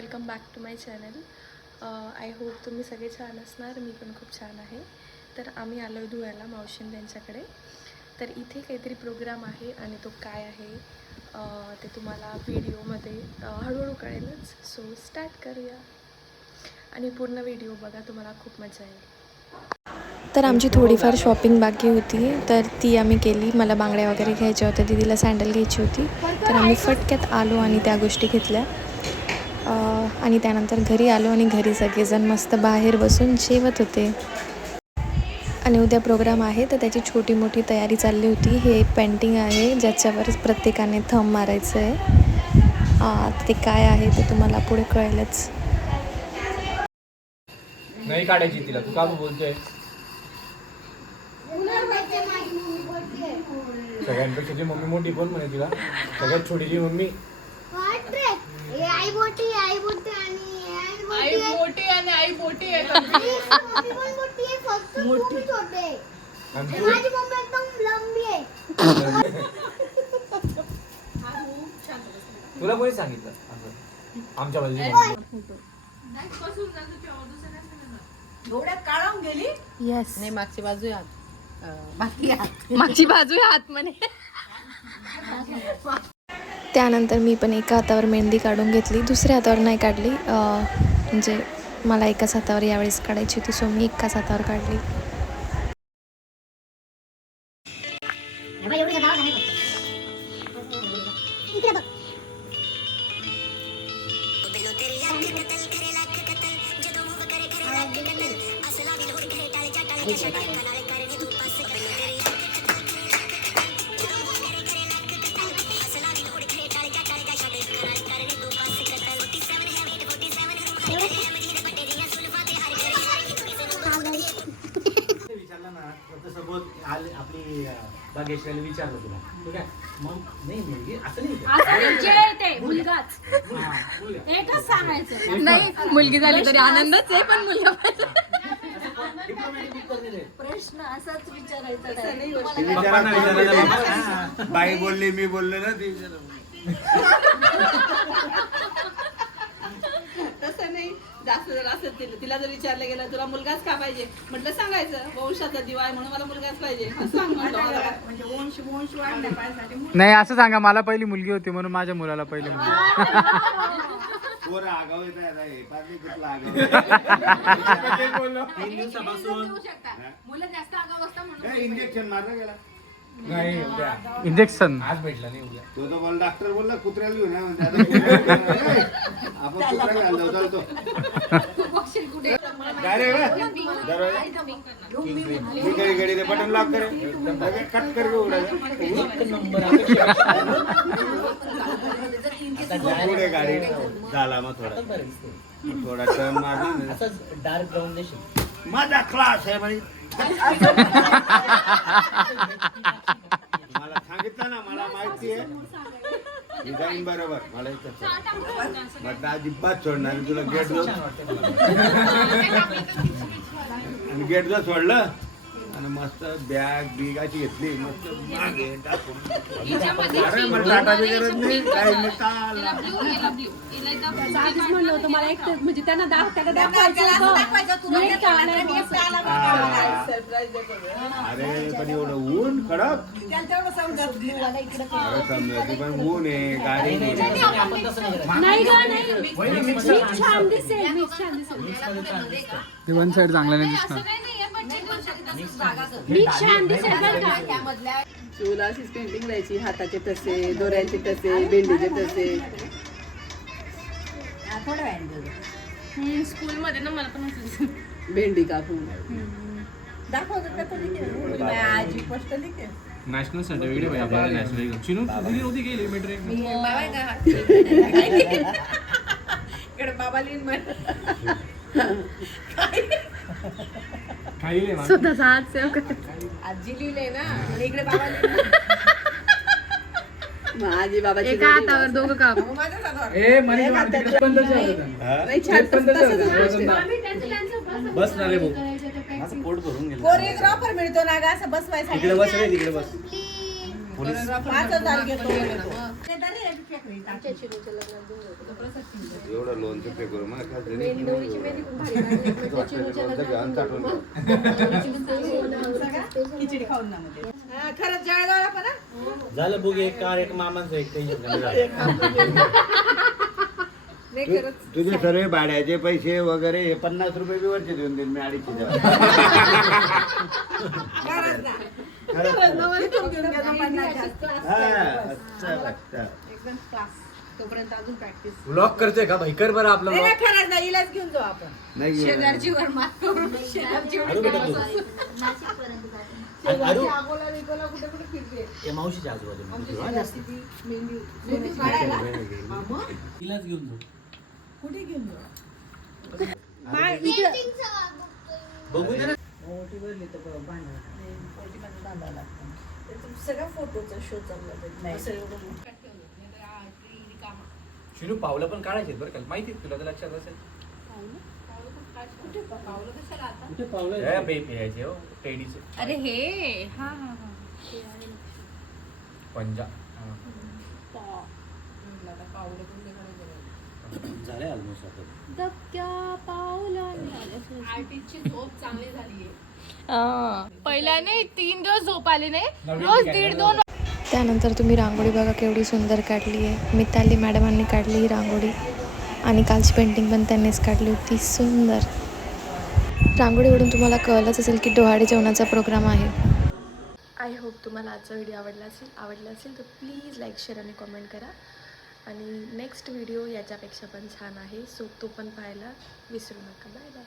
Welcome back to my channel I hope तुम्ही सगळे छान असणार. मी पण खूप छान आहे. तर आम्ही आलो आहे धुळ्याला मावशीन त्यांच्याकडे. तर इथे काहीतरी प्रोग्राम आहे आणि तो काय आहे ते तुम्हाला व्हिडिओमध्ये हळूहळू कळेलच. सो स्टार्ट करूया. आणि पूर्ण व्हिडिओ बघा तुम्हाला खूप मजा येईल. तर आमची थोडीफार शॉपिंग बाकी होती. तर ती आम्ही केली. मला बांगड्या वगैरे घ्यायच्या होत्या. दीदीला सँडल घ्यायची होती. तर आम्ही फटक्यात आलो आणि त्या गोष्टी घेतल्या. आणि त्यानंतर घरी आलो आणि घरी सगळेजण मस्त बाहेर बसून जेवत होते. आणि उद्या प्रोग्राम आहे तर त्याची छोटी मोठी तयारी चालली होती. हे एक पेंटिंग आहे ज्याच्यावर प्रत्येकाने थंब मारायचं आहे ते काय आहे ते तुम्हाला पुढे कळेलच. नाही काढायची तिला तू का बोलतोय? सगळ्यांपेक्षा तुझी मम्मी मोठी पण म्हणे तिला? सगळ्यात छोटीची मम्मी. आई बोटी आई बोटी आणि आई आई बोटी मोठी आणि आई मोठी आहे मोठी आहे फक्त खूप छोटे माझी मम्मी एकदम लंबी आहे. तुला कोणी सांगितलं? आमच्या एवढ्यात काढावून गेली? येस नाही मागची बाजू आहे हात बाकी हात मागची बाजू आहे आतमध्ये. त्यानंतर मी पण एका हातावर मेहंदी काढून घेतली दुसऱ्या हातावर नाही काढली. म्हणजे मला एकाच हातावर यावेळेस काढायची होती सो मी एकाच हातावर काढली. बागेश्वरीला विचारलं तुला. ठीक आहे? मग नाही मुलगी असं नाही का? हा, मुलगा. एकच सांगायचं. नाही मुलगी झाली तरी आनंदच आहे पण मुलगा पाहिजे. Diplomatic. प्रश्न असाच विचारायचा बाई बोलली मी बोललो ना ते तसं नाही. जास्त जर असं तिला तिला जर विचारलं गेलं तुला मुलगाच का पाहिजे? म्हटलं सांगायचं. वंशाचा दिवा आहे म्हणून मला मुलगाच पाहिजे. असं सांग म्हटलं. म्हणजे वंश वंश वाढण्यासाठी नाही असं सांगा मला पहिली मुलगी होती म्हणून माझ्या मुलाला पहिली मुलगी पोरं आगाव येत आहे, हे पार नाही कुठलं आगाव. तीन दिवसापासून मुलं जास्त आगाव असतात म्हणून काय इंजेक्शन मारलं गेला? नाही उद्या. इंजेक्शन आज भेटला नाही उद्या. तो तो मला डॉक्टर बोलला कुत्र्याला घेऊन या म्हणते, आता कुत्र्याला- ए, आपण कुत्र्याला घालतो चालतो काय रे बे? दरवाजा? मी घडी घडी ते बटन लॉक करे लगे कट कर पुढे गाडी झाला मग थोडा. मग थोडा टर्न मारला डार्क ग्राउंडेशन माझा क्लास आहे म्हणे. मला सांगितलं ना मला माहिती आहे. मी जाईन बरोबर. मला इथं म्हटलं अजिबात सोडणार तुला गेट जो आणि गेट जो सोडलं? आणि मस्त बॅग बिग अशी घेतली मस्त मागे टाकून. अरे मला टाटाची गरज नाही काही नाही चालला. म्हणलं होतं मला एक म्हणजे त्यांना दाख त्याला दाखवायचं होतं. अरे पण एवढं ऊन कडक अरे समजायचं पण ऊन आहे गाडी नाही. आपण तसं नाही करायचं. नाही गं, नाही मी छान दिसेल मी छान दिसेल ते वन साइड चांगला नाही दिसणार मी छान दिसेल बरं का शिवला अशीच पेंटिंग राहायची हाताचे तसे दोऱ्यांचे तसे भेंडीचे तसे. स्कूलमध्ये ना मला पण भेंडी कापून. नॅशनल सर्टिफिकेट पाहिजे आपल्याला नॅशनल चिनू तुझी नव्हती गेली मेट्रिक इकडे बाबा लिहिन म्हण. काही नाही स्वतःचा हात सेव करायचा आजी लिहिले ना आणि इकडे बाबा आजी बाबाची एका हातावर दोघं काम. बस ना रे भाऊ. माझं पोट भरून गेलं. कोरिओग्राफर मिळतो ना ग असं बसवायसाठी. तिकडे बस रे तिकडे बस. पोलीस पाच हजार घेतो. एवढं लोणचं पे करू मला काय तरी लोणचं घ्या आणि चाटून. घ्या. खिचडी खाऊन ना मध्ये हा, खरंच जळगावला पण हा? झालं बुग एक कार एक मामांचं एक टेन्शन कमी झालं नाही तु- खरंच. तुझे सर्व भाड्याचे पैसे वगैरे हे पन्नास रुपये बी वरचे देऊन देईन मी अडीचशे द्या. खरंच ना. खरंच. ना, मला इथून घेऊन गेला पन्नास जास्त. हा, अच्छा, अच्छा. क्लास तोपर्यंत अजून प्रॅक्टिस ब्लॉक करते का भाई? कर बरं आपलं नाही खरंच ना हिलाच घेऊन जाऊ आपण. नाही शेजारची वर मात करून शेजारची वर अरू बेटा तू नाशिकपर्यंत जाते. अरू अकोला बिकोला कुठे कुठे फिरते. ते मावशीच्या आजूबाजूला आमची शेजारची ती मेहंदी मेहंदी काढायला. मग तिलाच घेऊन जाऊ. कुठे घेऊन जाऊ? पेंटिंगचं वाट बघतोय. बघू दे ना. ओटी भरली तर बरं भांडण. ओटीमध्ये बांधावं लागतं. सगळ्या फोटोचा शो चालला नाही. असं एवढं मोठं ठेवलं नाही तर आ- ती रिकामा. शिनू पावलं पण काढायचे बरं का? माहिती तुला तर लक्षात असेल? कुठे पावलं हे हो अरे हे हा हा हा. पंजा. ऑलमोस्ट आता. दबक्या पावलांनी. झोप चांगली झाली आहे पहिल्याने तीन दिवस झोप आली नाही. रोज दीड दोन त्यानंतर तुम्ही रांगोळी बघा केवढी सुंदर काढली आहे. मिताली मॅडमांनी काढली ही रांगोळी. आणि कालची पेंटिंग पण त्यांनीच काढली होती. सुंदर. रांगोळीवरून तुम्हाला कळलंच असेल की डोहाळे जेवणाचा प्रोग्राम आहे. आय होप तुम्हाला आजचा व्हिडिओ आवडला असेल आवडला असेल तर प्लीज लाईक शेअर आणि कॉमेंट करा. आणि नेक्स्ट व्हिडिओ याच्यापेक्षा पण छान आहे. सो तो पण पाहायला विसरू नका. Bye bye